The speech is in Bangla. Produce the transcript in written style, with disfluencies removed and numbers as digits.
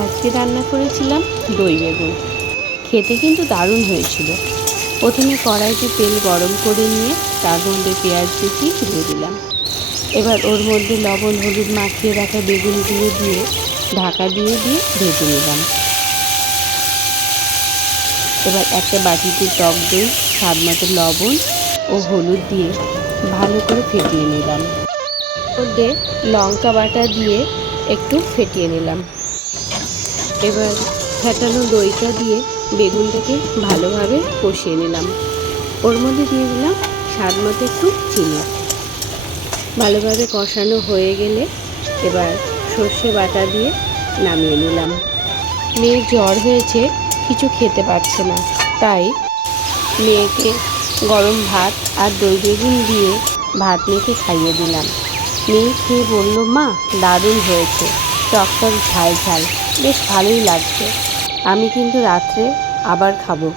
আজকে রান্না করেছিলাম দই বেগুন। খেতে কিন্তু দারুণ হয়েছিল। প্রথমে কড়াইতে তেল গরম করে নিয়ে তার মধ্যে পেঁয়াজ কুচি দিয়ে দিলাম। এবার ওর মধ্যে লবণ হলুদ মাখিয়ে রাখা বেগুনগুলো দিয়ে ঢাকা দিয়ে ভেজে নিলাম। এবার একটা বাটিতে টক দই, স্বাদ মতো লবণ ও হলুদ দিয়ে ভালো করে ফেটিয়ে নিলাম। মধ্যে লঙ্কা বাটা দিয়ে একটু ফেটিয়ে নিলাম। এবার ফেটানো দইটা দিয়ে বেগুনটাকে ভালোভাবে কষিয়ে নিলাম। ওর মধ্যে দিয়ে দিলাম স্বাদ মতো একটু চিনি। ভালোভাবে কষানো হয়ে গেলে এবার সর্ষে বাটা দিয়ে নামিয়ে নিলাম। মেয়ের জ্বর হয়েছে, কিছু খেতে পারছে না, তাই মেয়েকে গরম ভাত আর দই বেগুন দিয়ে ভাত মেখে খাইয়ে দিলাম। মেয়ে খেয়ে বলল, মা দারুণ হয়েছে, টক ঝাল ঝাল, বেশ ভালোই লাগছে। আমি কিন্তু রাত্রে আবার খাবো।